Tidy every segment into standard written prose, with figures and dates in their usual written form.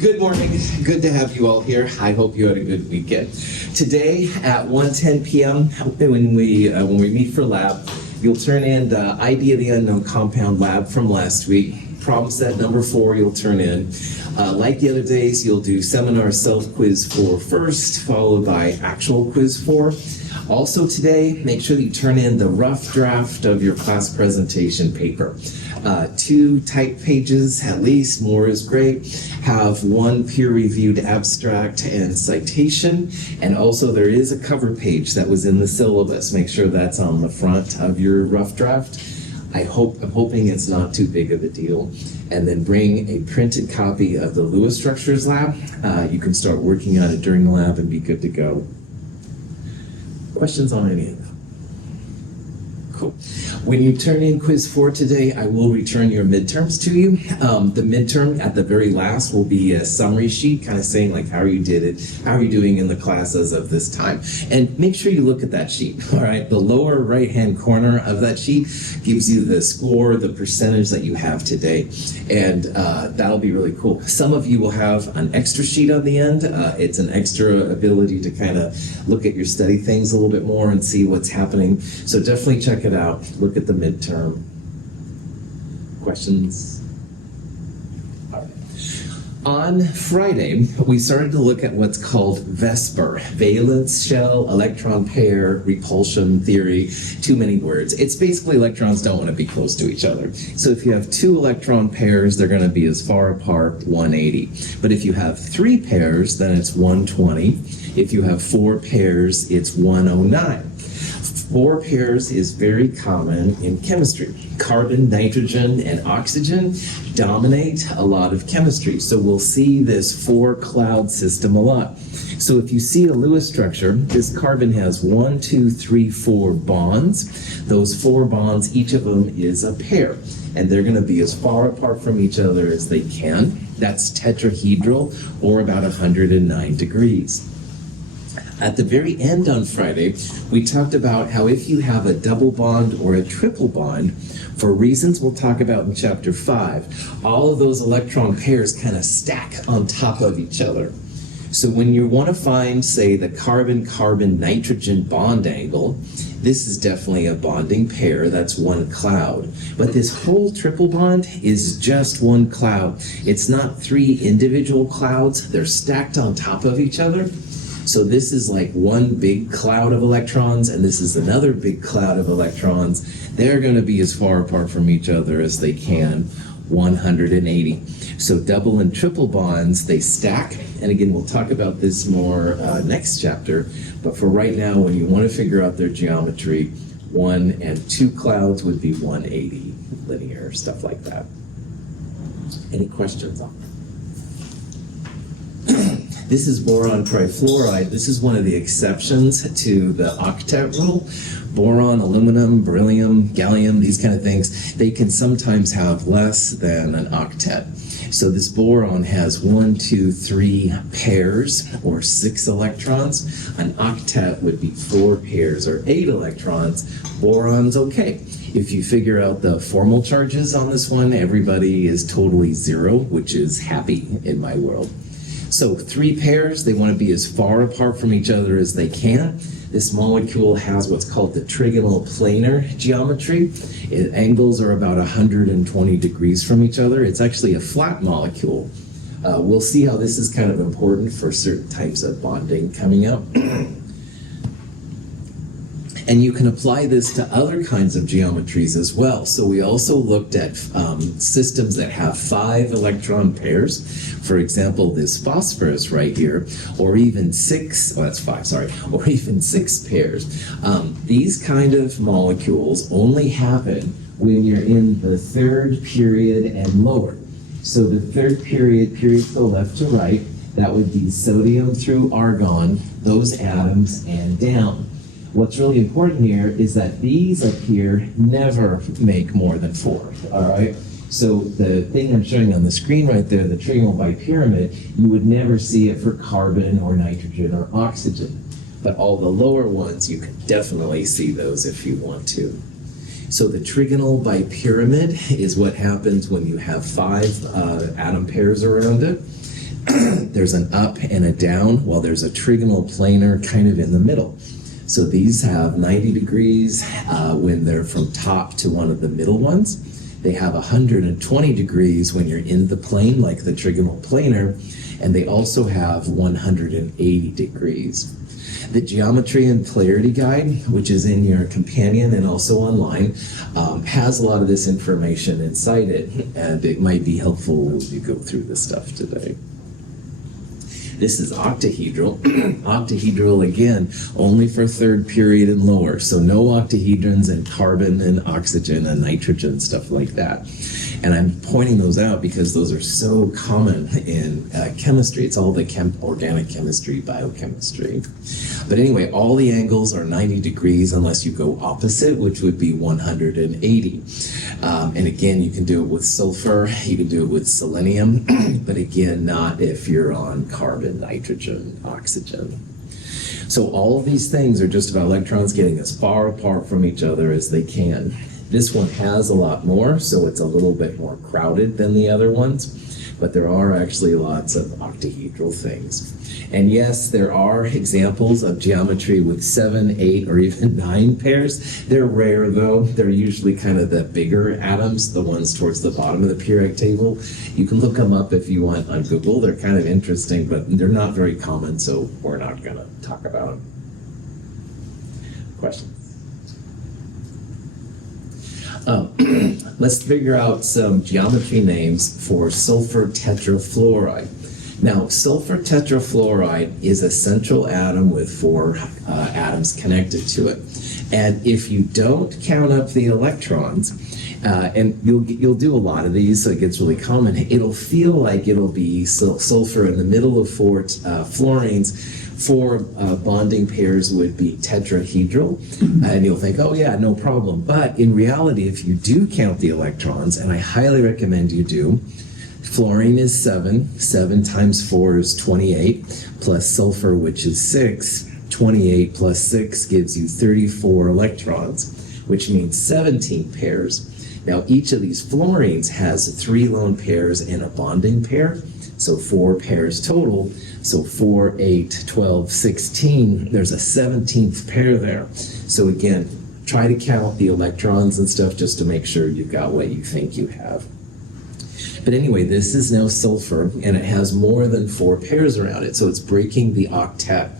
Good morning. Good to have you all here. I hope you had a good weekend. Today at 1:10 p.m. when we meet for lab, you'll turn in the ID of the unknown compound lab from last week. Problem set number 4 you'll turn in. Like the other days, you'll do seminar self-quiz 4 first, followed by actual quiz 4. Also today, make sure that you turn in the rough draft of your class presentation paper. 2 type pages at least, more is great. Have 1 peer-reviewed abstract and citation, and also there is a cover page that was in the syllabus. Make sure that's on the front of your rough draft. I'm hoping it's not too big of a deal. And then bring a printed copy of the Lewis Structures Lab. You can start working on it during the lab and be good to go. Questions on any of that? Cool. When you turn in quiz 4 today, I will return your midterms to you. The midterm at the very last will be a summary sheet, kind of saying like how you did it, how are you doing in the class as of this time. And make sure you look at that sheet, all right? The lower right-hand corner of that sheet gives you the score, the percentage that you have today. And that'll be really cool. Some of you will have an extra sheet on the end. It's an extra ability to kind of look at your study things a little bit more and see what's happening. So definitely check it out. Look at the midterm. Questions? All right. On Friday, we started to look at what's called VSEPR, valence shell electron pair repulsion theory. Too many words. It's basically electrons don't want to be close to each other. So if you have 2 electron pairs, they're going to be as far apart, 180. But if you have 3 pairs, then it's 120. If you have 4 pairs, it's 109. 4 pairs is very common in chemistry. Carbon, nitrogen, and oxygen dominate a lot of chemistry. So we'll see this 4 cloud system a lot. So if you see a Lewis structure, this carbon has 1, 2, 3, 4 bonds. Those 4 bonds, each of them is a pair. And they're going to be as far apart from each other as they can. That's tetrahedral, or about 109 degrees. At the very end on Friday, we talked about how if you have a double bond or a triple bond, for reasons we'll talk about in chapter 5, all of those electron pairs kind of stack on top of each other. So when you want to find, say, the carbon-carbon-nitrogen bond angle, this is definitely a bonding pair, that's 1 cloud. But this whole triple bond is just 1 cloud. It's not 3 individual clouds, they're stacked on top of each other. So this is like 1 big cloud of electrons, and this is another big cloud of electrons. They're going to be as far apart from each other as they can, 180. So double and triple bonds, they stack. And again, we'll talk about this more next chapter. But for right now, when you want to figure out their geometry, 1 and 2 clouds would be 180, linear, stuff like that. Any questions on that? This is boron trifluoride. This is one of the exceptions to the octet rule. Boron, aluminum, beryllium, gallium, these kind of things, they can sometimes have less than an octet. So this boron has 1, 2, 3 pairs, or 6 electrons. An octet would be 4 pairs, or 8 electrons. Boron's okay. If you figure out the formal charges on this one, everybody is totally 0, which is happy in my world. So 3 pairs, they want to be as far apart from each other as they can. This molecule has what's called the trigonal planar geometry. Angles are about 120 degrees from each other. It's actually a flat molecule. We'll see how this is kind of important for certain types of bonding coming up. And you can apply this to other kinds of geometries as well. So we also looked at systems that have 5 electron pairs. For example, this phosphorus right here, or even 6, oh that's 5, sorry, or even 6 pairs. These kind of molecules only happen when you're in the 3rd period and lower. So the 3rd period go left to right, that would be sodium through argon, those atoms, and down. What's really important here is that these up here never make more than 4, all right? So the thing I'm showing on the screen right there, the trigonal bipyramid, you would never see it for carbon or nitrogen or oxygen. But all the lower ones, you can definitely see those if you want to. So the trigonal bipyramid is what happens when you have 5 atom pairs around it. there's an up and a down, while there's a trigonal planar kind of in the middle. So these have 90 degrees when they're from top to one of the middle ones. They have 120 degrees when you're in the plane, like the trigonal planar, and they also have 180 degrees. The Geometry and Polarity Guide, which is in your companion and also online, has a lot of this information inside it, and it might be helpful as you go through this stuff today. This is octahedral. Octahedral, again, only for third period and lower. So no octahedrons in carbon and oxygen and nitrogen, stuff like that. And I'm pointing those out because those are so common in chemistry. It's all the organic chemistry, biochemistry. But anyway, all the angles are 90 degrees unless you go opposite, which would be 180. And again, you can do it with sulfur, you can do it with selenium, but again, not if you're on carbon, nitrogen, oxygen. So all of these things are just about electrons getting as far apart from each other as they can. This one has a lot more, so it's a little bit more crowded than the other ones, but there are actually lots of octahedral things. And yes, there are examples of geometry with 7, 8, or even 9 pairs. They're rare though. They're usually kind of the bigger atoms, the ones towards the bottom of the periodic table. You can look them up if you want on Google. They're kind of interesting, but they're not very common, so we're not going to talk about them. Questions? Let's figure out some geometry names for sulfur tetrafluoride. Now, sulfur tetrafluoride is a central atom with 4 atoms connected to it. And if you don't count up the electrons, and you'll do a lot of these, so it gets really common, it'll feel like it'll be sulfur in the middle of 4 fluorines. 4 bonding pairs would be tetrahedral, and you'll think, oh yeah, no problem. But in reality, if you do count the electrons, and I highly recommend you do, fluorine is 7, 7 times 4 is 28, plus sulfur, which is 6, 28 plus 6 gives you 34 electrons, which means 17 pairs. Now each of these fluorines has 3 lone pairs and a bonding pair, so 4 pairs total. So 4, 8, 12, 16, there's a 17th pair there. So again, try to count the electrons and stuff just to make sure you've got what you think you have. But anyway, this is now sulfur, and it has more than 4 pairs around it, so it's breaking the octet.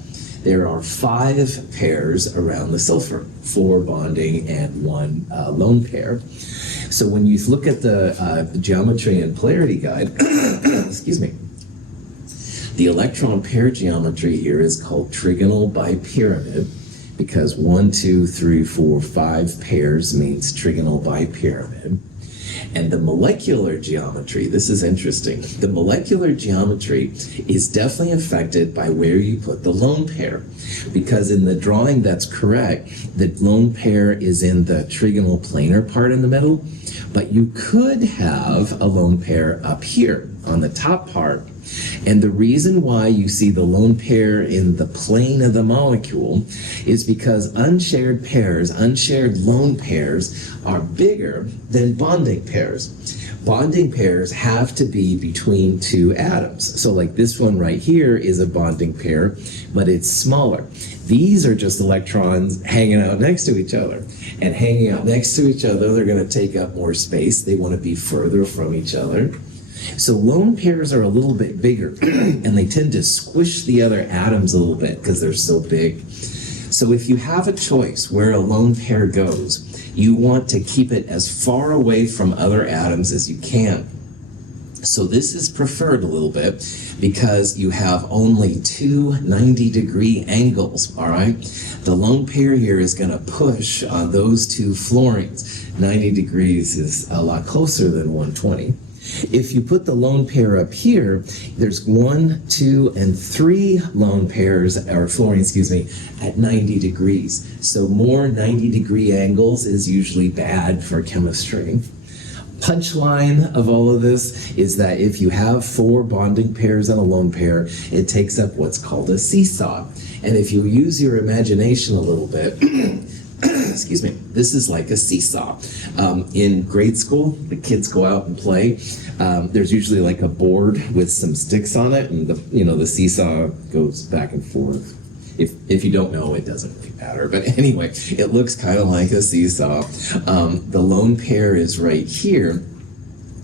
There are 5 pairs around the sulfur, 4 bonding and 1 lone pair. So when you look at the Geometry and Polarity Guide, excuse me, the electron pair geometry here is called trigonal bipyramid because 1, 2, 3, 4, 5 pairs means trigonal bipyramid. And the molecular geometry, this is interesting, the molecular geometry is definitely affected by where you put the lone pair, because in the drawing that's correct, the lone pair is in the trigonal planar part in the middle, but you could have a lone pair up here on the top part. And the reason why you see the lone pair in the plane of the molecule is because unshared pairs, unshared lone pairs, are bigger than bonding pairs. Bonding pairs have to be between 2 atoms. So like this one right here is a bonding pair, but it's smaller. These are just electrons hanging out next to each other. And hanging out next to each other, they're going to take up more space. They want to be further from each other. So lone pairs are a little bit bigger, and they tend to squish the other atoms a little bit because they're so big. So if you have a choice where a lone pair goes, you want to keep it as far away from other atoms as you can. So this is preferred a little bit because you have only 2 90-degree angles, all right? The lone pair here is going to push on those 2 fluorines. 90 degrees is a lot closer than 120. If you put the lone pair up here, there's 1, 2, and 3 lone pairs, or fluorine, at 90 degrees. So more 90-degree angles is usually bad for chemistry. Punchline of all of this is that if you have 4 bonding pairs and a lone pair, it takes up what's called a seesaw. And if you use your imagination a little bit, excuse me, this is like a seesaw. In grade school, the kids go out and play. There's usually like a board with some sticks on it, and the seesaw goes back and forth. If you don't know, it doesn't really matter. But anyway, it looks kind of like a seesaw. The lone pair is right here.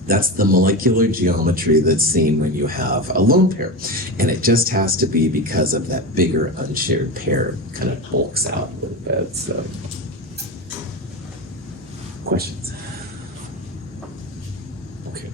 That's the molecular geometry that's seen when you have a lone pair. And it just has to be because of that bigger unshared pair kind of bulks out a little bit. So, questions? Okay.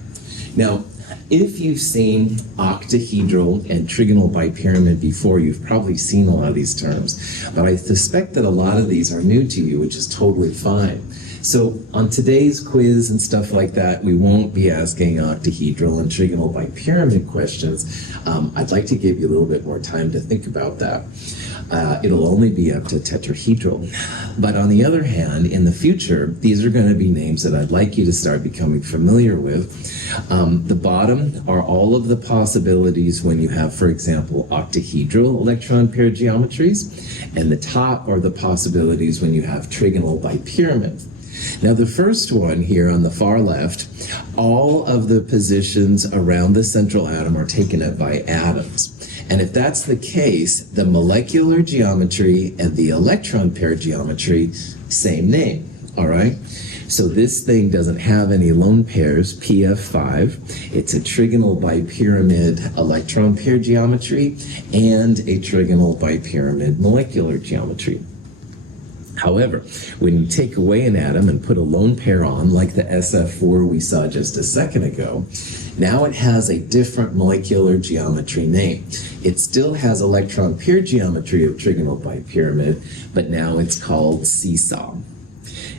Now, if you've seen octahedral and trigonal bipyramid before, you've probably seen a lot of these terms. But I suspect that a lot of these are new to you, which is totally fine. So on today's quiz and stuff like that, we won't be asking octahedral and trigonal bipyramid questions. I'd like to give you a little bit more time to think about that. It'll only be up to tetrahedral. But on the other hand, in the future, these are going to be names that I'd like you to start becoming familiar with. The bottom are all of the possibilities when you have, for example, octahedral electron pair geometries, and the top are the possibilities when you have trigonal bipyramid. Now the first one here on the far left, all of the positions around the central atom are taken up by atoms. And if that's the case, the molecular geometry and the electron pair geometry, same name, all right? So this thing doesn't have any lone pairs, PF5. It's a trigonal bipyramid electron pair geometry and a trigonal bipyramid molecular geometry. However, when you take away an atom and put a lone pair on, like the SF4 we saw just a second ago, now it has a different molecular geometry name. It still has electron pair geometry of trigonal bipyramid, but now it's called seesaw.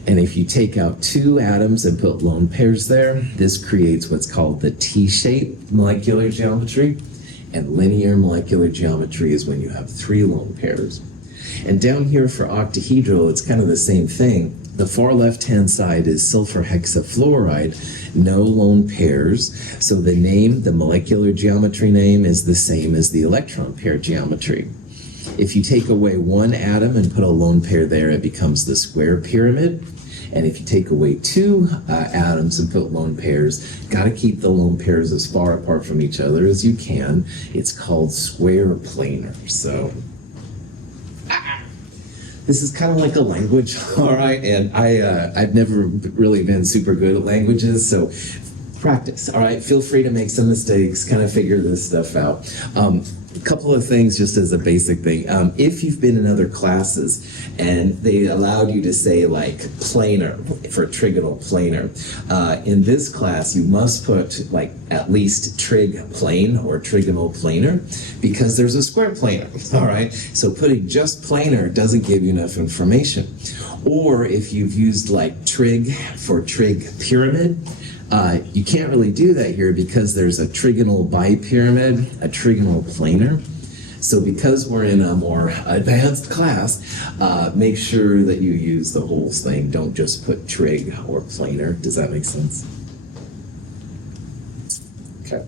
And if you take out two atoms and put lone pairs there, this creates what's called the T-shaped molecular geometry, and linear molecular geometry is when you have three lone pairs. And down here for octahedral, it's kind of the same thing. The far left-hand side is sulfur hexafluoride, no lone pairs. So the name, the molecular geometry name, is the same as the electron pair geometry. If you take away one atom and put a lone pair there, it becomes the square pyramid. And if you take away two atoms and put lone pairs, got to keep the lone pairs as far apart from each other as you can. It's called square planar. So this is kind of like a language, all right? And I've never really been super good at languages, so practice, all right? Feel free to make some mistakes, kind of figure this stuff out. A couple of things just as a basic thing. If you've been in other classes and they allowed you to say like planar for trigonal planar, in this class you must put like at least trig plane or trigonal planar because there's a square planar, all right? So putting just planar doesn't give you enough information. Or if you've used like trig for trig pyramid, you can't really do that here because there's a trigonal bipyramid, a trigonal planar. So because we're in a more advanced class, make sure that you use the whole thing. Don't just put trig or planar. Does that make sense? Okay.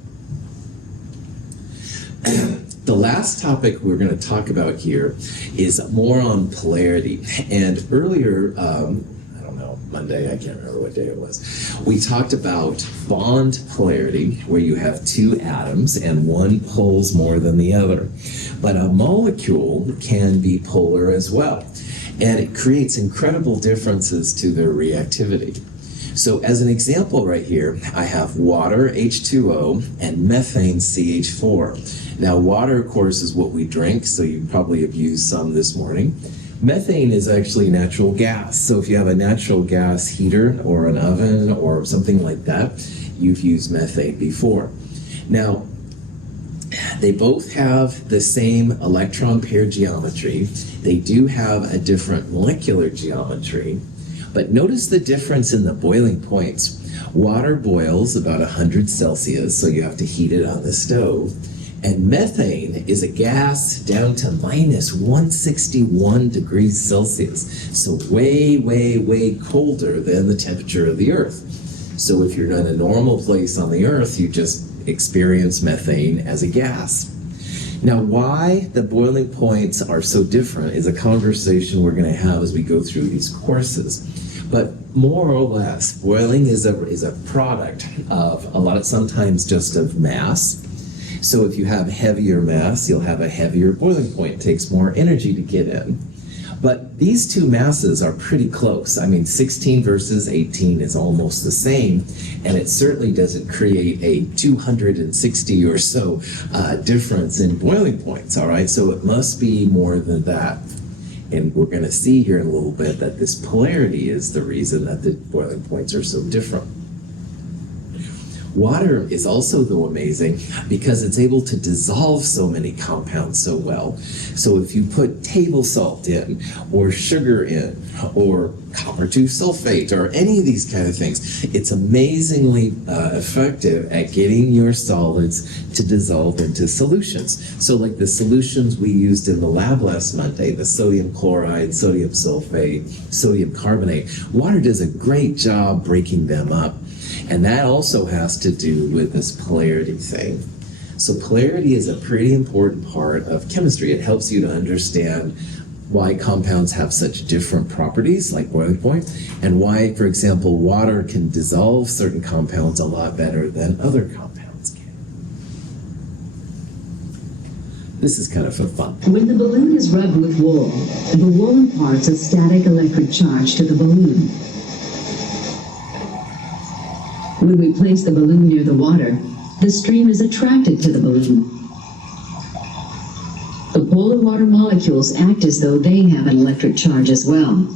The last topic we're going to talk about here is more on polarity. And earlier, Monday, I can't remember what day it was. We talked about bond polarity, where you have two atoms and one pulls more than the other. But a molecule can be polar as well, and it creates incredible differences to their reactivity. So as an example right here, I have water, H2O, and methane, CH4. Now water, of course, is what we drink, so you probably have used some this morning. Methane is actually natural gas. So if you have a natural gas heater or an oven or something like that, you've used methane before. Now, they both have the same electron pair geometry. They do have a different molecular geometry, but notice the difference in the boiling points. Water boils about 100 Celsius, so you have to heat it on the stove. And methane is a gas down to minus 161 degrees Celsius. So way, way, way colder than the temperature of the Earth. So if you're in a normal place on the Earth, you just experience methane as a gas. Now, why the boiling points are so different is a conversation we're going to have as we go through these courses. But more or less, boiling is a product of sometimes just of mass. So if you have heavier mass, you'll have a heavier boiling point. It takes more energy to get in. But these two masses are pretty close. I mean, 16 versus 18 is almost the same, and it certainly doesn't create a 260 or so difference in boiling points, all right? So it must be more than that. And we're going to see here in a little bit that this polarity is the reason that the boiling points are so different. Water is also, though, amazing because it's able to dissolve so many compounds so well. So if you put table salt in, or sugar in, or copper 2 sulfate, or any of these kind of things, it's amazingly effective at getting your solids to dissolve into solutions. So like the solutions we used in the lab last Monday, the sodium chloride, sodium sulfate, sodium carbonate, water does a great job breaking them up. And that also has to do with this polarity thing. So polarity is a pretty important part of chemistry. It helps you to understand why compounds have such different properties, like boiling point, and why, for example, water can dissolve certain compounds a lot better than other compounds can. This is kind of fun. When the balloon is rubbed with wool, the wool imparts a static electric charge to the balloon. When we place the balloon near the water, the stream is attracted to the balloon. The polar water molecules act as though they have an electric charge as well.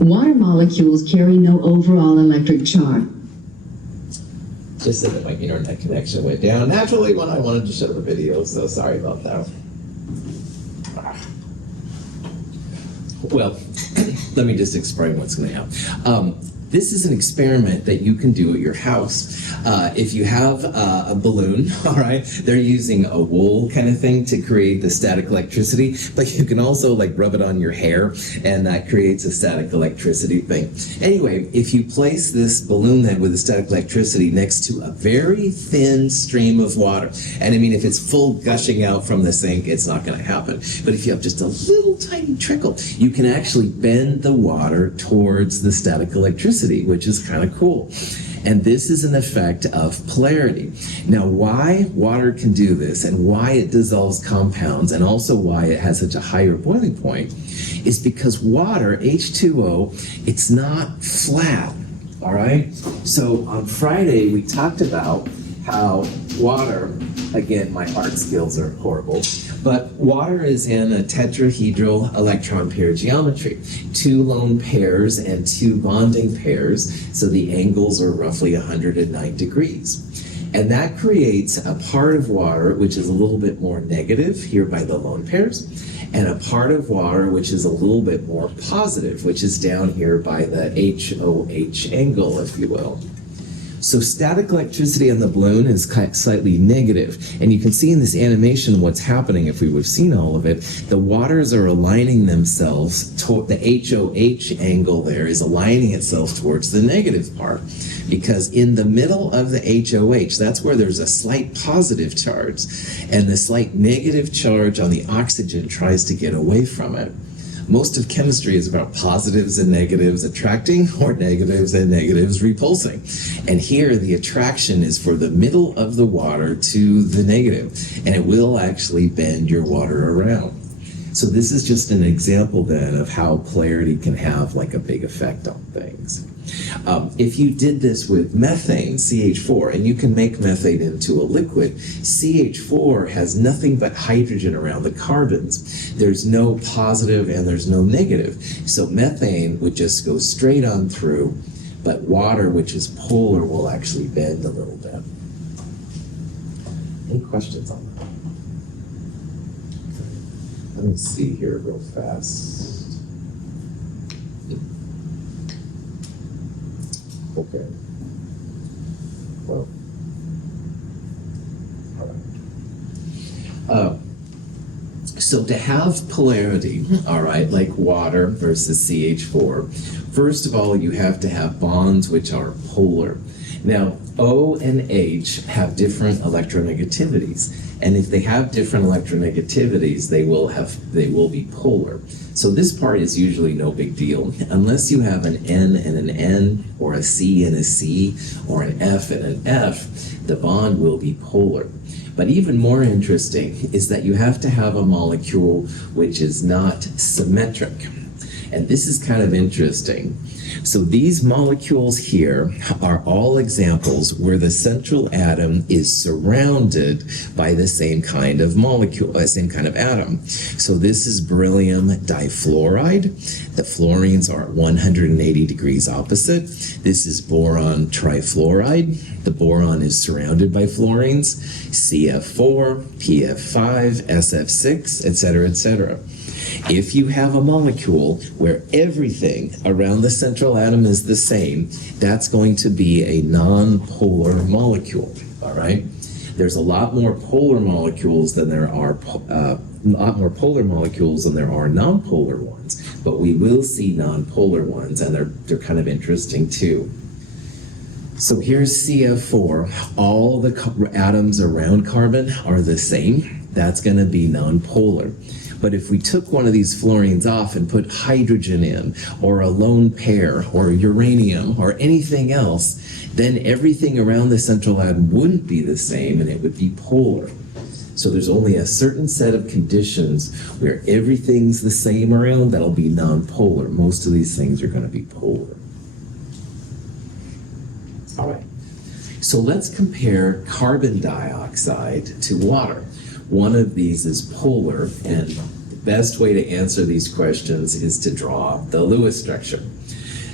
Water molecules carry no overall electric charge. Just so that my internet connection went down naturally when I wanted to show the video, so sorry about that. Well, let me just explain what's going to happen. This is an experiment that you can do at your house. If you have a balloon, all right, they're using a wool kind of thing to create the static electricity, but you can also like rub it on your hair and that creates a static electricity thing. Anyway, if you place this balloon then with the static electricity next to a very thin stream of water, and I mean if it's full gushing out from the sink, it's not going to happen. But if you have just a little tiny trickle, you can actually bend the water towards the static electricity, which is kind of cool. And this is an effect of polarity. Now, why water can do this and why it dissolves compounds and also why it has such a higher boiling point is because water, H2O, it's not flat, all right? So on Friday, we talked about how water, again, my art skills are horrible, but water is in a tetrahedral electron pair geometry. 2 lone pairs and 2 bonding pairs, so the angles are roughly 109 degrees. And that creates a part of water which is a little bit more negative here by the lone pairs, and a part of water which is a little bit more positive, which is down here by the HOH angle, if you will. So static electricity on the balloon is slightly negative. And you can see in this animation what's happening if we would have seen all of it. The waters are aligning themselves toward the HOH angle there is aligning itself towards the negative part. Because in the middle of the HOH, that's where there's a slight positive charge. And the slight negative charge on the oxygen tries to get away from it. Most of chemistry is about positives and negatives attracting or negatives and negatives repulsing. And here the attraction is for the middle of the water to the negative, and it will actually bend your water around. So this is just an example then of how polarity can have like a big effect on things. If you did this with methane, CH4, and you can make methane into a liquid, CH4 has nothing but hydrogen around the carbons. There's no positive and there's no negative. So methane would just go straight on through, but water, which is polar, will actually bend a little bit. Any questions on that? Let me see here real fast. Okay. Well. All right. So to have polarity, all right, like water versus CH4, first of all, you have to have bonds which are polar. Now, O and H have different electronegativities. And if they have different electronegativities, they will be polar. So this part is usually no big deal. Unless you have an N and an N, or a C and a C, or an F and an F, the bond will be polar. But even more interesting is that you have to have a molecule which is not symmetric. And this is kind of interesting. So these molecules here are all examples where the central atom is surrounded by the same kind of molecule, same kind of atom. So this is beryllium difluoride. The fluorines are at 180 degrees opposite. This is boron trifluoride. The boron is surrounded by fluorines, CF4, PF5, SF6, etc., etc. If you have a molecule where everything around the central atom is the same, that's going to be a non-polar molecule, all right? There's a lot more polar molecules than there are non-polar ones, but we will see non-polar ones, and they're kind of interesting too. So here's CF4. All the atoms around carbon are the same. That's going to be non-polar. But if we took one of these fluorines off and put hydrogen in, or a lone pair, or uranium, or anything else, then everything around the central atom wouldn't be the same, and it would be polar. So there's only a certain set of conditions where everything's the same around that'll be non-polar. Most of these things are going to be polar. All right. So let's compare carbon dioxide to water. One of these is polar, and the best way to answer these questions is to draw the Lewis structure.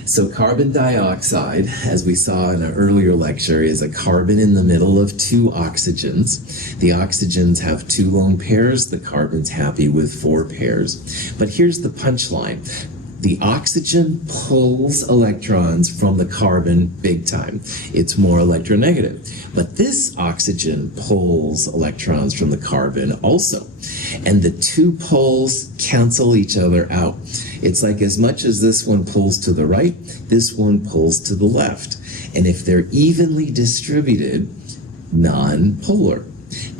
So carbon dioxide, as we saw in an earlier lecture, is a carbon in the middle of two oxygens. The oxygens have two lone pairs, the carbon's happy with 4 pairs. But here's the punchline. The oxygen pulls electrons from the carbon big time. It's more electronegative. But this oxygen pulls electrons from the carbon also. And the two poles cancel each other out. It's like as much as this one pulls to the right, this one pulls to the left. And if they're evenly distributed, non-polar.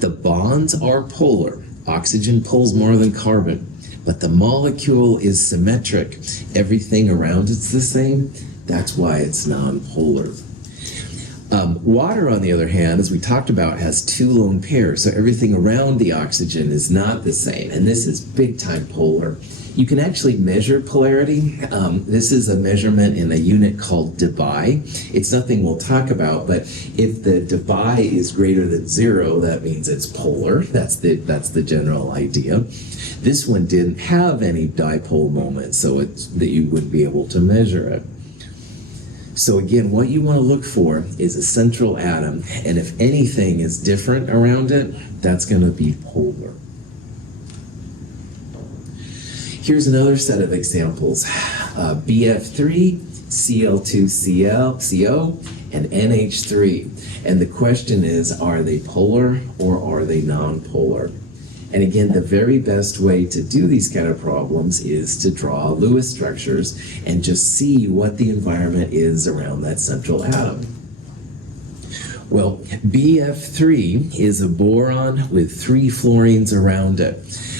The bonds are polar. Oxygen pulls more than carbon. But the molecule is symmetric. Everything around it's the same. That's why it's non-polar. Water, on the other hand, as we talked about, has 2 lone pairs. So everything around the oxygen is not the same. And this is big time polar. You can actually measure polarity. This is a measurement in a unit called debye. It's nothing we'll talk about, but if the debye is greater than 0, that means it's polar. That's the general idea. This one didn't have any dipole moment, so it's that you wouldn't be able to measure it. So again, what you want to look for is a central atom, and if anything is different around it, that's going to be polar. Here's another set of examples. BF3, Cl2CO, and NH3. And the question is, are they polar or are they non-polar? And again, the very best way to do these kind of problems is to draw Lewis structures and just see what the environment is around that central atom. Well, BF3 is a boron with 3 fluorines around it.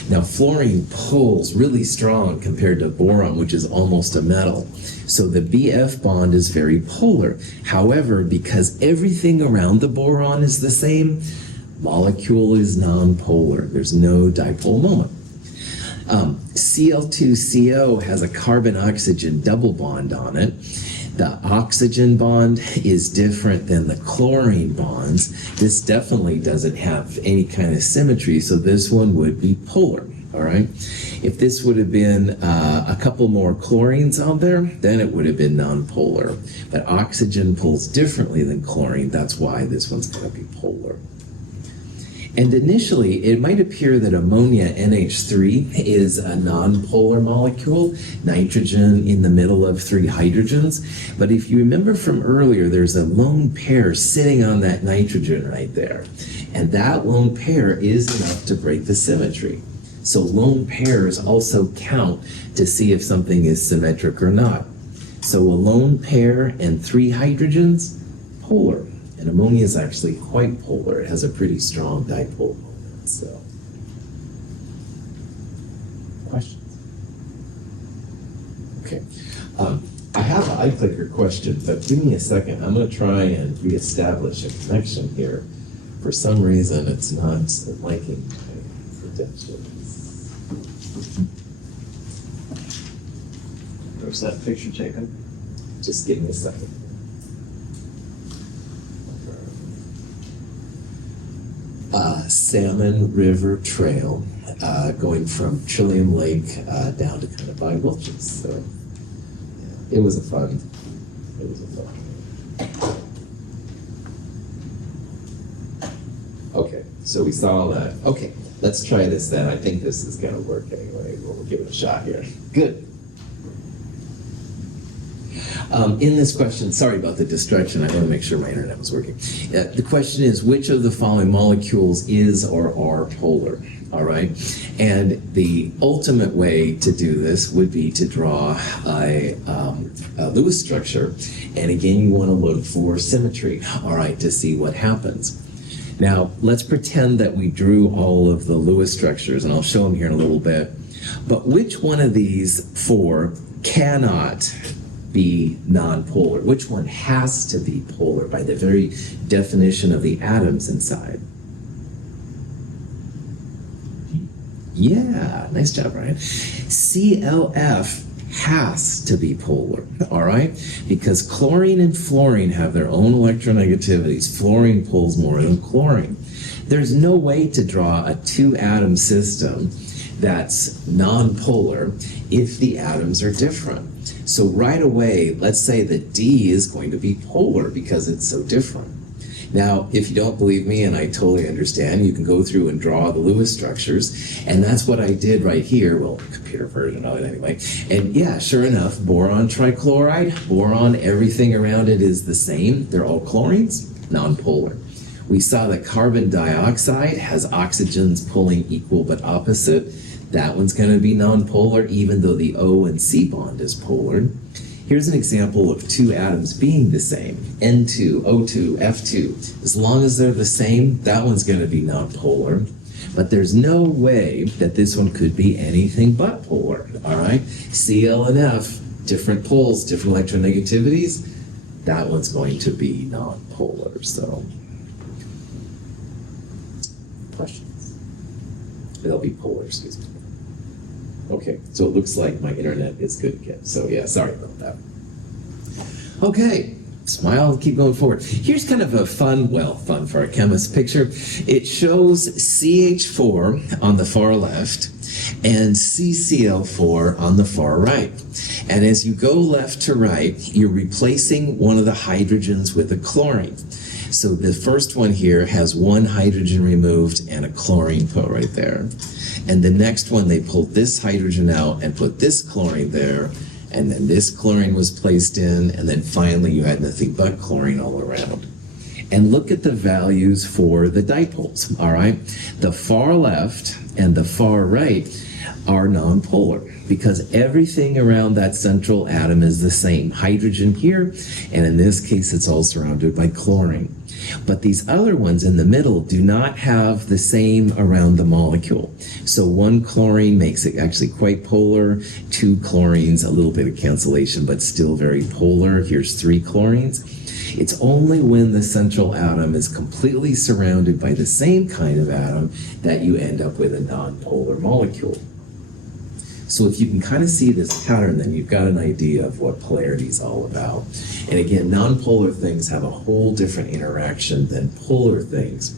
Now, fluorine pulls really strong compared to boron, which is almost a metal. So the BF bond is very polar. However, because everything around the boron is the same, molecule is non-polar. There's no dipole moment. Cl2CO has a carbon-oxygen double bond on it. The oxygen bond is different than the chlorine bonds. This definitely doesn't have any kind of symmetry, so this one would be polar, all right? If this would have been a couple more chlorines on there, then it would have been non-polar. But oxygen pulls differently than chlorine, that's why this one's going to be polar. And initially, it might appear that ammonia, NH3, is a non-polar molecule, nitrogen in the middle of 3 hydrogens. But if you remember from earlier, there's a lone pair sitting on that nitrogen right there. And that lone pair is enough to break the symmetry. So lone pairs also count to see if something is symmetric or not. So a lone pair and 3 hydrogens, polar. And ammonia is actually quite polar. It has a pretty strong dipole moment. So, questions? Okay. I have an iClicker question, but give me a second. I'm going to try and reestablish a connection here. For some reason, it's not liking my credentials. Where's that picture taken? Just give me a second. Salmon River Trail, going from Trillium Lake down to kind of by Wilches. So yeah, it was a fun. Okay, so we saw that. Okay, let's try this then. I think this is going to work anyway. We'll give it a shot here. Good. In this question, sorry about the distraction, I want to make sure my internet was working. The question is, which of the following molecules is or are polar? All right, and the ultimate way to do this would be to draw a Lewis structure, and again, you want to look for symmetry, all right, to see what happens. Now, let's pretend that we drew all of the Lewis structures, and I'll show them here in a little bit, but which one of these four cannot be nonpolar? Which one has to be polar by the very definition of the atoms inside? Yeah, nice job, Brian. CLF has to be polar, all right? Because chlorine and fluorine have their own electronegativities. Fluorine pulls more than chlorine. There's no way to draw a two-atom system that's nonpolar if the atoms are different. So right away, let's say that D is going to be polar because it's so different. Now, if you don't believe me, and I totally understand, you can go through and draw the Lewis structures, and that's what I did right here. Well, computer version of it anyway. And yeah, sure enough, boron trichloride, boron, everything around it is the same. They're all chlorines, nonpolar. We saw that carbon dioxide has oxygens pulling equal but opposite. That one's going to be nonpolar, even though the O and C bond is polar. Here's an example of two atoms being the same, N2, O2, F2. As long as they're the same, that one's going to be nonpolar. But there's no way that this one could be anything but polar, all right? Cl and F, different poles, different electronegativities. That one's going to be nonpolar, so. Questions? They'll be polar, excuse me. Okay, so it looks like my internet is good again. So yeah, sorry about that. Okay, smile and keep going forward. Here's kind of a fun for a chemist picture. It shows CH4 on the far left and CCl4 on the far right. And as you go left to right, you're replacing one of the hydrogens with a chlorine. So the first one here has one hydrogen removed and a chlorine put right there. And the next one, they pulled this hydrogen out and put this chlorine there, and then this chlorine was placed in, and then finally you had nothing but chlorine all around. And look at the values for the dipoles, all right? The far left and the far right are nonpolar because everything around that central atom is the same. Hydrogen here, and in this case, it's all surrounded by chlorine. But these other ones in the middle do not have the same around the molecule. So one chlorine makes it actually quite polar, two chlorines, a little bit of cancellation, but still very polar. Here's three chlorines. It's only when the central atom is completely surrounded by the same kind of atom that you end up with a nonpolar molecule. So if you can kind of see this pattern, then you've got an idea of what polarity is all about. And again, nonpolar things have a whole different interaction than polar things.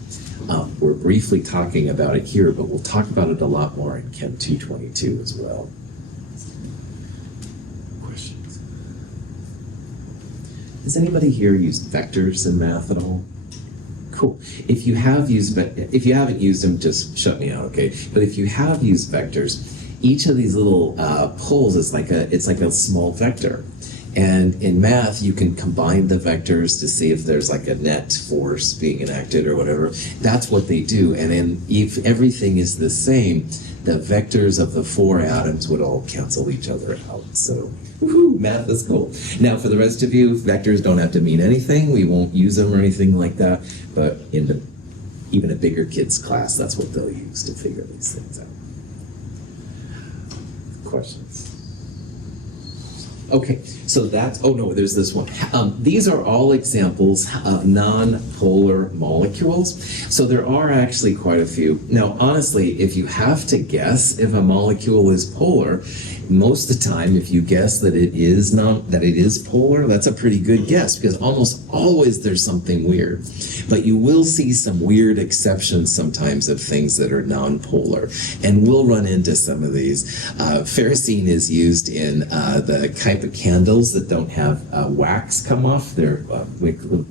We're briefly talking about it here, but we'll talk about it a lot more in Chem 222 as well. Questions? Has anybody here used vectors in math at all? Cool. If you haven't used them, just shut me out, okay? But if you have used vectors, each of these little poles is like a small vector. And in math, you can combine the vectors to see if there's like a net force being enacted or whatever. That's what they do. And then if everything is the same, the vectors of the four atoms would all cancel each other out. So, woohoo, math is cool. Now, for the rest of you, vectors don't have to mean anything. We won't use them or anything like that. But in even a bigger kids class, that's what they'll use to figure these things out. Questions? Okay, so that's, oh no, there's this one. These are all examples of non-polar molecules. So there are actually quite a few. Now, honestly, if you have to guess if a molecule is polar, most of the time, if you guess that it is polar, that's a pretty good guess, because almost always there's something weird. But you will see some weird exceptions sometimes of things that are non-polar, and we'll run into some of these. Ferrocene is used in the type of candles that don't have wax come off. They're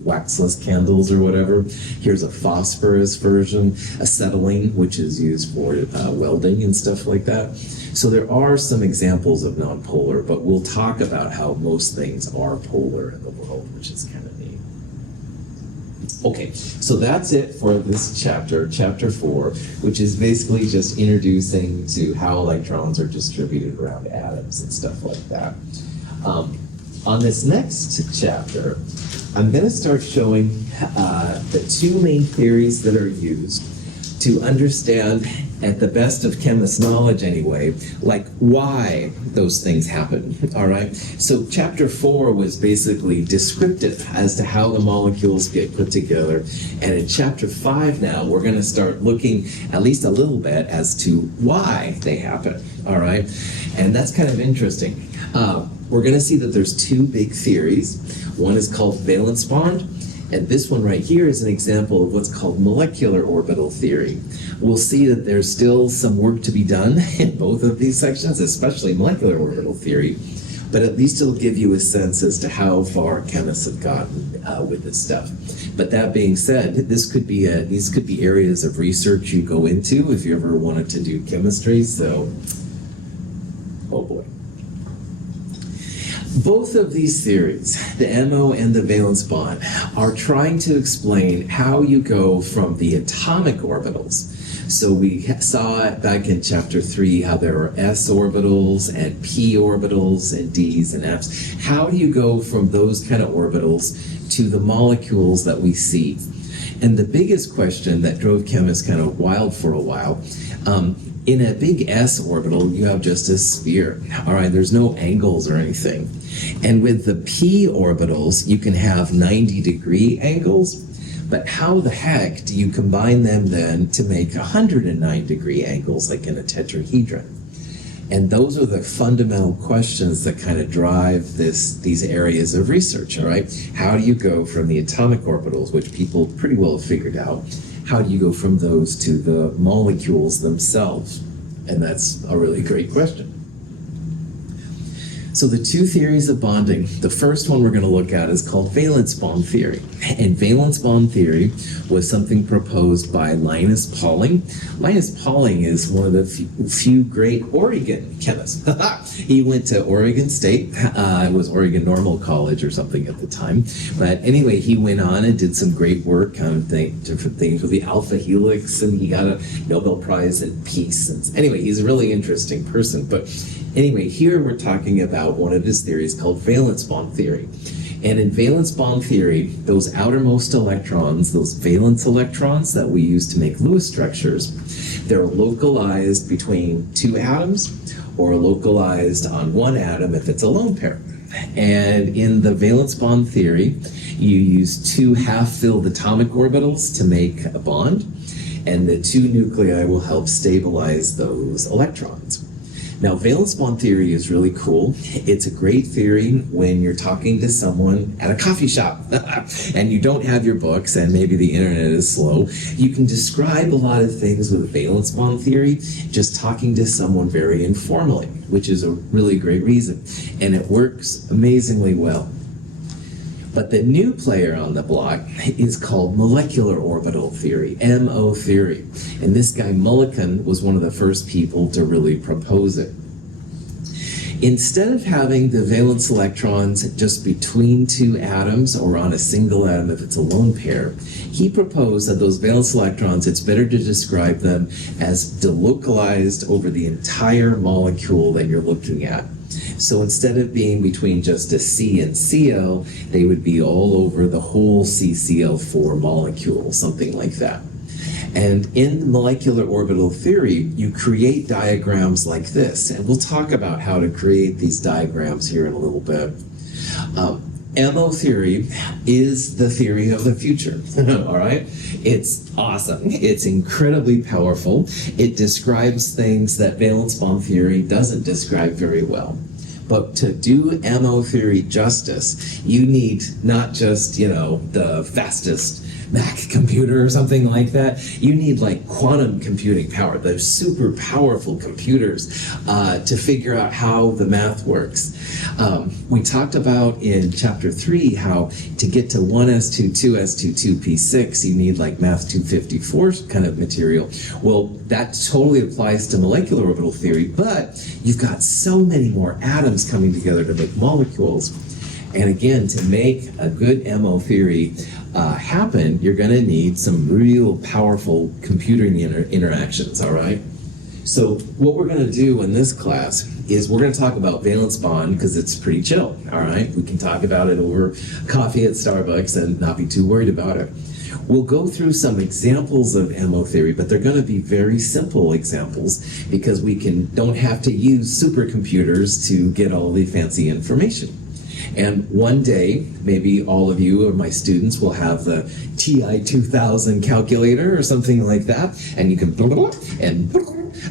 waxless candles or whatever. Here's a phosphorus version, acetylene, which is used for welding and stuff like that. So there are some examples of non-polar, but we'll talk about how most things are polar in the world, which is kind of neat. Okay, so that's it for this chapter, chapter 4, which is basically just introducing to how electrons are distributed around atoms and stuff like that. On this next chapter, I'm going to start showing the two main theories that are used to understand, at the best of chemist knowledge anyway, like why those things happen, all right? So chapter 4 was basically descriptive as to how the molecules get put together. And in chapter 5 now, we're going to start looking at least a little bit as to why they happen, all right? And that's kind of interesting. We're going to see that there's two big theories. One is called valence bond, and this one right here is an example of what's called molecular orbital theory. We'll see that there's still some work to be done in both of these sections, especially molecular orbital theory, but at least it'll give you a sense as to how far chemists have gotten with this stuff. But that being said, these could be areas of research you go into if you ever wanted to do chemistry, so, oh boy. Both of these theories, the MO and the valence bond, are trying to explain how you go from the atomic orbitals. So we saw back in chapter 3 how there are s orbitals and p orbitals and d's and f's. How do you go from those kind of orbitals to the molecules that we see? And the biggest question that drove chemists kind of wild for a while, in a big s orbital, you have just a sphere. All right, there's no angles or anything. And with the p orbitals, you can have 90-degree angles. But how the heck do you combine them then to make 109-degree angles like in a tetrahedron? And those are the fundamental questions that kind of drive these areas of research, all right? How do you go from the atomic orbitals, which people pretty well have figured out, how do you go from those to the molecules themselves? And that's a really great question. So the two theories of bonding, the first one we're going to look at is called valence bond theory. And valence bond theory was something proposed by Linus Pauling. Linus Pauling is one of the few great Oregon chemists. He went to Oregon State. It was Oregon Normal College or something at the time. But anyway, he went on and did some great work on different things with the alpha helix, and he got a Nobel Prize in Peace. And anyway, he's a really interesting person. But anyway, here we're talking about one of his theories called valence bond theory. And in valence bond theory, those outermost electrons, those valence electrons that we use to make Lewis structures, they're localized between two atoms or localized on one atom if it's a lone pair. And in the valence bond theory, you use two half-filled atomic orbitals to make a bond, and the two nuclei will help stabilize those electrons. Now, valence bond theory is really cool. It's a great theory when you're talking to someone at a coffee shop and you don't have your books and maybe the internet is slow. You can describe a lot of things with valence bond theory just talking to someone very informally, which is a really great reason. And it works amazingly well. But the new player on the block is called molecular orbital theory, MO theory. And this guy Mulliken was one of the first people to really propose it. Instead of having the valence electrons just between two atoms or on a single atom if it's a lone pair, he proposed that those valence electrons, it's better to describe them as delocalized over the entire molecule that you're looking at. So instead of being between just a C and Cl, they would be all over the whole CCl4 molecule, something like that. And in molecular orbital theory, you create diagrams like this. And we'll talk about how to create these diagrams here in a little bit. MO theory is the theory of the future, all right? It's awesome. It's incredibly powerful. It describes things that valence bond theory doesn't describe very well. But to do MO theory justice, you need not just, the fastest Mac computer or something like that. You need like quantum computing power, those super powerful computers to figure out how the math works. We talked about in chapter 3 how to get to 1s2, 2s2, 2p6, you need like math 254 kind of material. Well, that totally applies to molecular orbital theory, but you've got so many more atoms coming together to make molecules. And again, to make a good MO theory happen, you're going to need some real powerful computing interactions, all right? So what we're going to do in this class is we're going to talk about valence bond because it's pretty chill, all right? We can talk about it over coffee at Starbucks and not be too worried about it. We'll go through some examples of MO theory, but they're going to be very simple examples because we don't have to use supercomputers to get all the fancy information. And one day, maybe all of you or my students will have the TI 2000 calculator or something like that, and you can and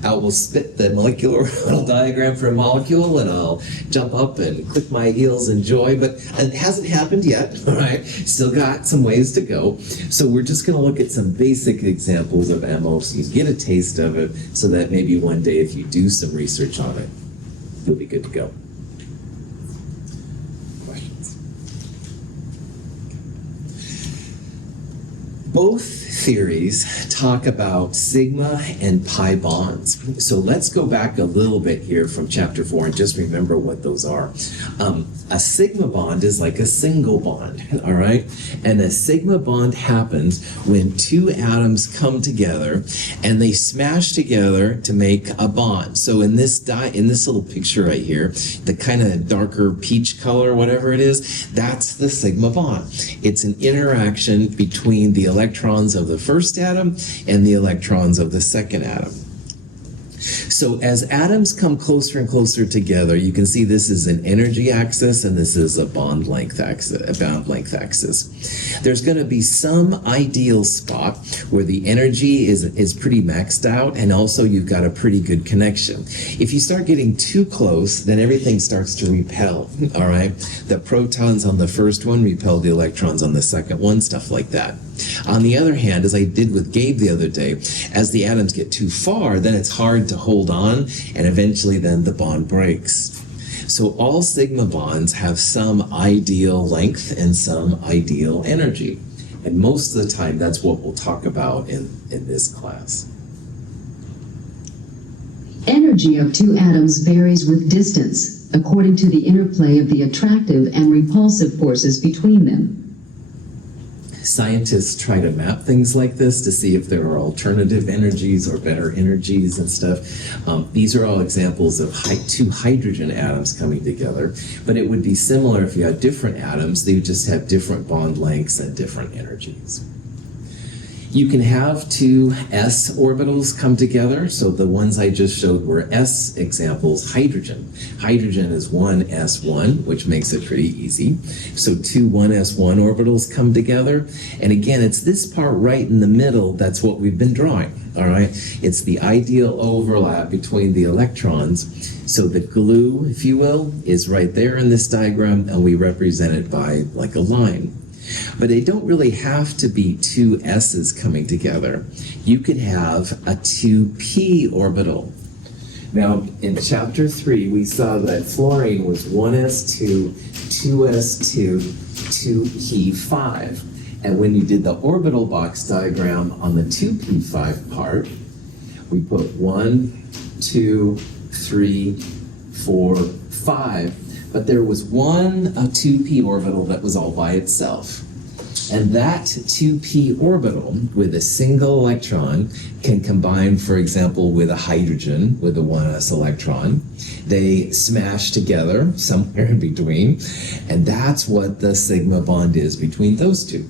out will spit the molecular diagram for a molecule, and I'll jump up and click my heels in joy, but it hasn't happened yet, all right? Still got some ways to go. So we're just going to look at some basic examples of MO so you get a taste of it so that maybe one day if you do some research on it, you'll be good to go. Both theories talk about sigma and pi bonds. So let's go back a little bit here from chapter 4 and just remember what those are. A sigma bond is like a single bond, all right? And a sigma bond happens when two atoms come together and they smash together to make a bond. So in this little picture right here, the kind of darker peach color, whatever it is, that's the sigma bond. It's an interaction between the electrons of the first atom and the electrons of the second atom. So as atoms come closer and closer together, you can see this is an energy axis and this is a bond length axis. There's going to be some ideal spot where the energy is pretty maxed out, and also you've got a pretty good connection. If you start getting too close, then everything starts to repel, all right? The protons on the first one repel the electrons on the second one, stuff like that. On the other hand, as I did with Gabe the other day, as the atoms get too far, then it's hard to hold on, and eventually then the bond breaks. So all sigma bonds have some ideal length and some ideal energy. And most of the time, that's what we'll talk about in this class. Energy of two atoms varies with distance, according to the interplay of the attractive and repulsive forces between them. Scientists try to map things like this to see if there are alternative energies or better energies and stuff. These are all examples of two hydrogen atoms coming together, but it would be similar if you had different atoms. They would just have different bond lengths and different energies. You can have two s orbitals come together. So the ones I just showed were s examples, hydrogen. Hydrogen is 1s1, which makes it pretty easy. So two 1s1 orbitals come together. And again, it's this part right in the middle that's what we've been drawing, all right? It's the ideal overlap between the electrons. So the glue, if you will, is right there in this diagram, and we represent it by like a line. But they don't really have to be two s's coming together. You could have a 2p orbital. Now, in chapter 3, we saw that fluorine was 1s2, 2s2, 2p5. And when you did the orbital box diagram on the 2p5 part, we put 1, 2, 3, 4, 5, but there was one 2p orbital that was all by itself. And that 2p orbital with a single electron can combine, for example, with a hydrogen with a 1s electron. They smash together somewhere in between, and that's what the sigma bond is between those two.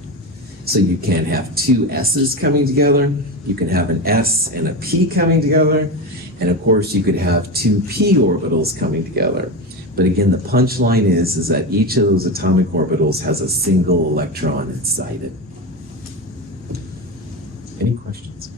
So you can have two S's coming together, you can have an S and a P coming together, and of course you could have two p orbitals coming together. But again, the punchline is that each of those atomic orbitals has a single electron inside it. Any questions?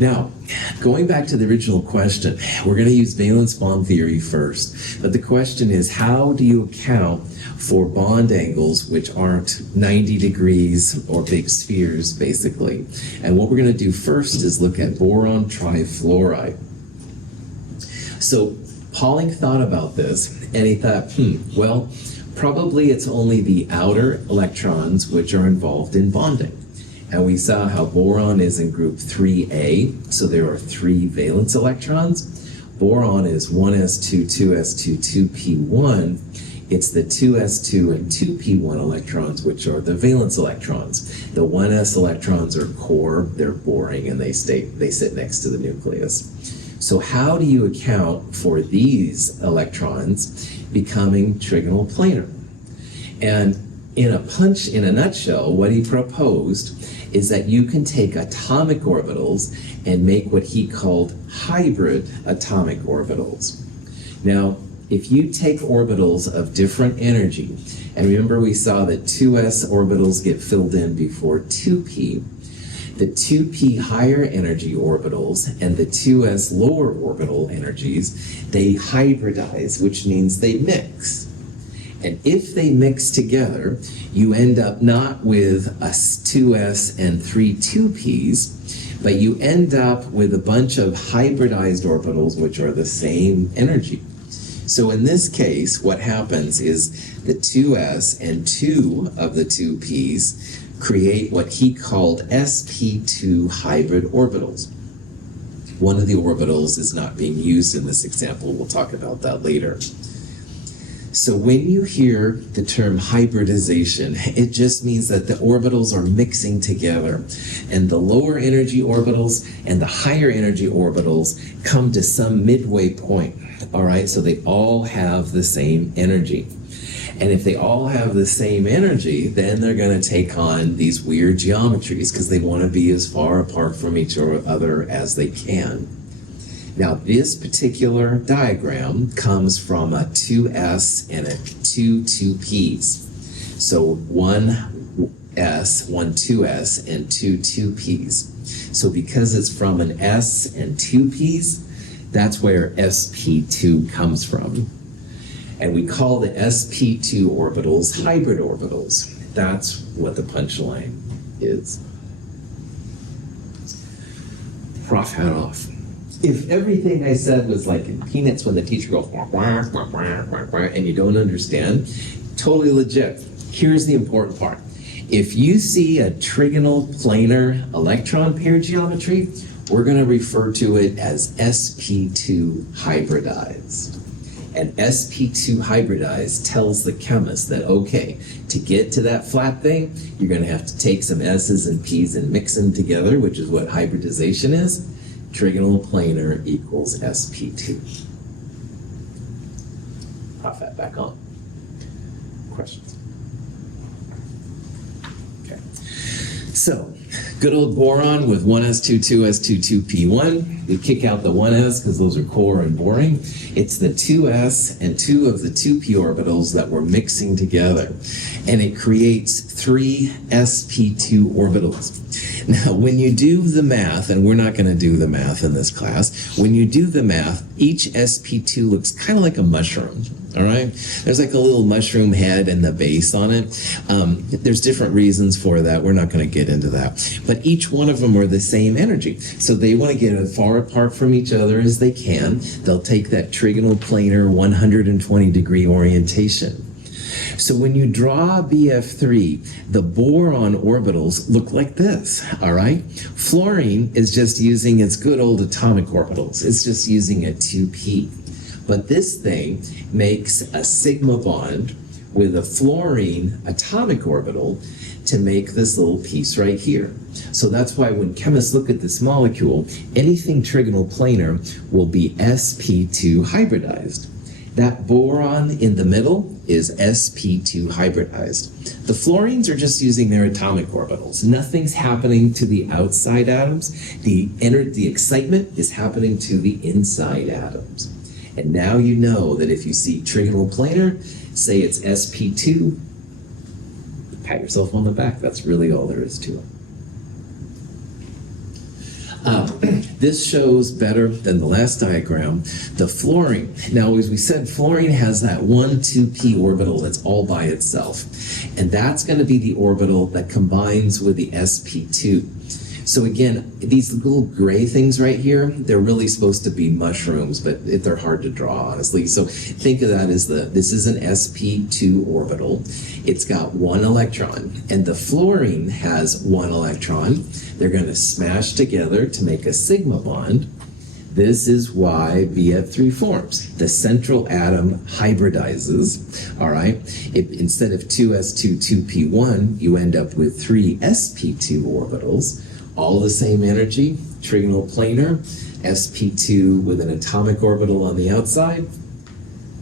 Now, going back to the original question, we're going to use valence bond theory first. But the question is, how do you account for bond angles which aren't 90 degrees or big spheres, basically? And what we're going to do first is look at boron trifluoride. So Pauling thought about this, and he thought, well, probably it's only the outer electrons which are involved in bonding. And we saw how boron is in group 3A, so there are 3 valence electrons. Boron is 1s2, 2s2, 2p1. It's the 2s2 and 2p1 electrons which are the valence electrons. The 1s electrons are core, they're boring, and they sit next to the nucleus. So how do you account for these electrons becoming trigonal planar? And in a nutshell, what he proposed is that you can take atomic orbitals and make what he called hybrid atomic orbitals. Now, if you take orbitals of different energy, and remember we saw that 2s orbitals get filled in before 2p, the 2p higher energy orbitals and the 2s lower orbital energies, they hybridize, which means they mix. And if they mix together, you end up not with a 2s and 3 2p's, but you end up with a bunch of hybridized orbitals which are the same energy. So in this case, what happens is the 2s and 2 of the 2p's create what he called sp2 hybrid orbitals. One of the orbitals is not being used in this example. We'll talk about that later. So when you hear the term hybridization, it just means that the orbitals are mixing together, and the lower energy orbitals and the higher energy orbitals come to some midway point. All right, so they all have the same energy. And if they all have the same energy, then they're going to take on these weird geometries because they want to be as far apart from each other as they can. Now, this particular diagram comes from a 2s and a 2 2p's. So one s, one 2s, and 2 2p's. So because it's from an s and 2p's, that's where sp2 comes from. And we call the sp2 orbitals hybrid orbitals. That's what the punchline is. Prof hat off. If everything I said was like in Peanuts when the teacher goes, wah, wah, wah, wah, wah, wah, and you don't understand, totally legit. Here's the important part. If you see a trigonal planar electron pair geometry, we're going to refer to it as sp2 hybridized. And sp2 hybridized tells the chemist that, okay, to get to that flat thing, you're going to have to take some s's and p's and mix them together, which is what hybridization is. Trigonal planar equals sp2. Pop that back on. Questions? Okay. So, good old boron with 1s2, 2s2, 2p1. We kick out the 1s because those are core and boring. It's the 2s and 2 of the 2p orbitals that we're mixing together. And it creates 3 sp2 orbitals. Now, when you do the math, and we're not going to do the math in this class, when you do the math, each sp2 looks kind of like a mushroom, all right? There's like a little mushroom head and the base on it. There's different reasons for that. We're not going to get into that. But each one of them are the same energy. So they want to get as far apart from each other as they can. They'll take that trigonal planar 120 degree orientation. So when you draw BF3, the boron orbitals look like this, all right? Fluorine is just using its good old atomic orbitals. It's just using a 2p. But this thing makes a sigma bond with a fluorine atomic orbital to make this little piece right here. So that's why when chemists look at this molecule, anything trigonal planar will be sp2 hybridized. That boron in the middle is sp2 hybridized. The fluorines are just using their atomic orbitals. Nothing's happening to the outside atoms. The excitement is happening to the inside atoms. And now you know that if you see trigonal planar, say it's sp2, pat yourself on the back. That's really all there is to it. This shows better than the last diagram the fluorine. Now, as we said, fluorine has that 1,2p orbital that's all by itself. And that's going to be the orbital that combines with the sp2. So again, these little gray things right here, they're really supposed to be mushrooms, but they're hard to draw, honestly. So think of that as this is an sp2 orbital. It's got one electron, and the fluorine has one electron. They're going to smash together to make a sigma bond. This is why BF3 forms. The central atom hybridizes, all right? Instead of 2s2, 2p1, you end up with 3 sp2 orbitals. All the same energy, trigonal planar, sp2 with an atomic orbital on the outside.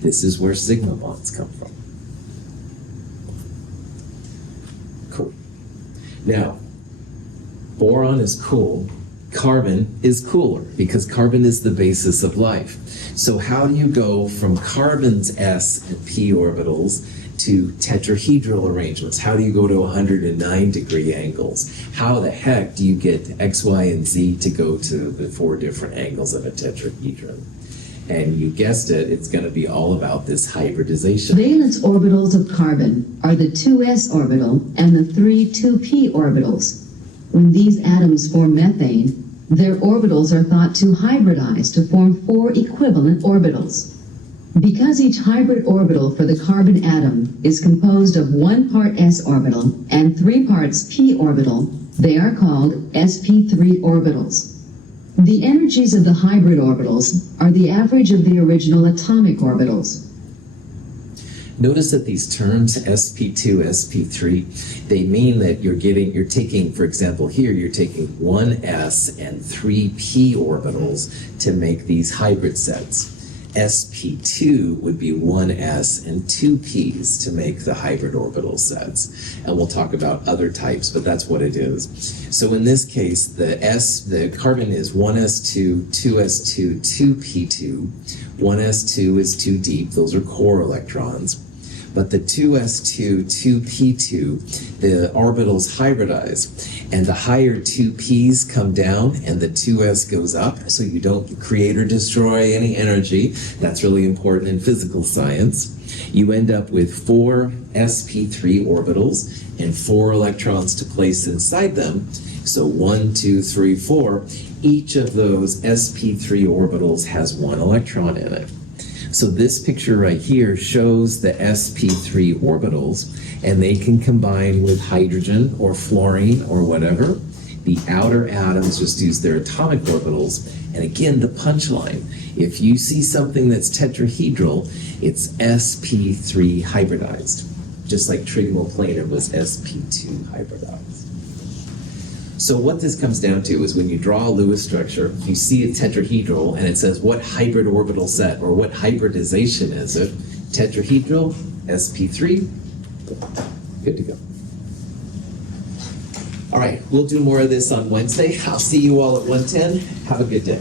This is where sigma bonds come from. Cool. Now, boron is cool. Carbon is cooler because carbon is the basis of life. So how do you go from carbon's s and p orbitals to tetrahedral arrangements? How do you go to 109-degree angles? How the heck do you get x, y, and z to go to the 4 different angles of a tetrahedron? And you guessed it, it's going to be all about this hybridization. Valence orbitals of carbon are the 2s orbital and the 3 2p orbitals. When these atoms form methane, their orbitals are thought to hybridize to form 4 equivalent orbitals. Because each hybrid orbital for the carbon atom is composed of 1 part s orbital and 3 parts p orbital, they are called sp3 orbitals. The energies of the hybrid orbitals are the average of the original atomic orbitals. Notice that these terms, sp2, sp3, they mean that you're taking, for example, here, you're taking 1s and 3p orbitals to make these hybrid sets. sp2 would be 1s and 2p's to make the hybrid orbital sets. And we'll talk about other types, but that's what it is. So in this case, the carbon is 1s2, 2s2, 2p2. 1s2 is too deep. Those are core electrons. But the 2s2, 2p2, the orbitals hybridize, and the higher 2p's come down and the 2s goes up, so you don't create or destroy any energy. That's really important in physical science. You end up with 4 sp3 orbitals and 4 electrons to place inside them. So 1, 2, 3, 4. Each of those sp3 orbitals has 1 electron in it. So this picture right here shows the sp3 orbitals, and they can combine with hydrogen or fluorine or whatever. The outer atoms just use their atomic orbitals. And again, the punchline, if you see something that's tetrahedral, it's sp3 hybridized, just like trigonal planar was sp2 hybridized. So what this comes down to is when you draw a Lewis structure, you see a tetrahedral, and it says what hybrid orbital set or what hybridization is it? Tetrahedral, sp3, good to go. All right, we'll do more of this on Wednesday. I'll see you all at 1:10. Have a good day.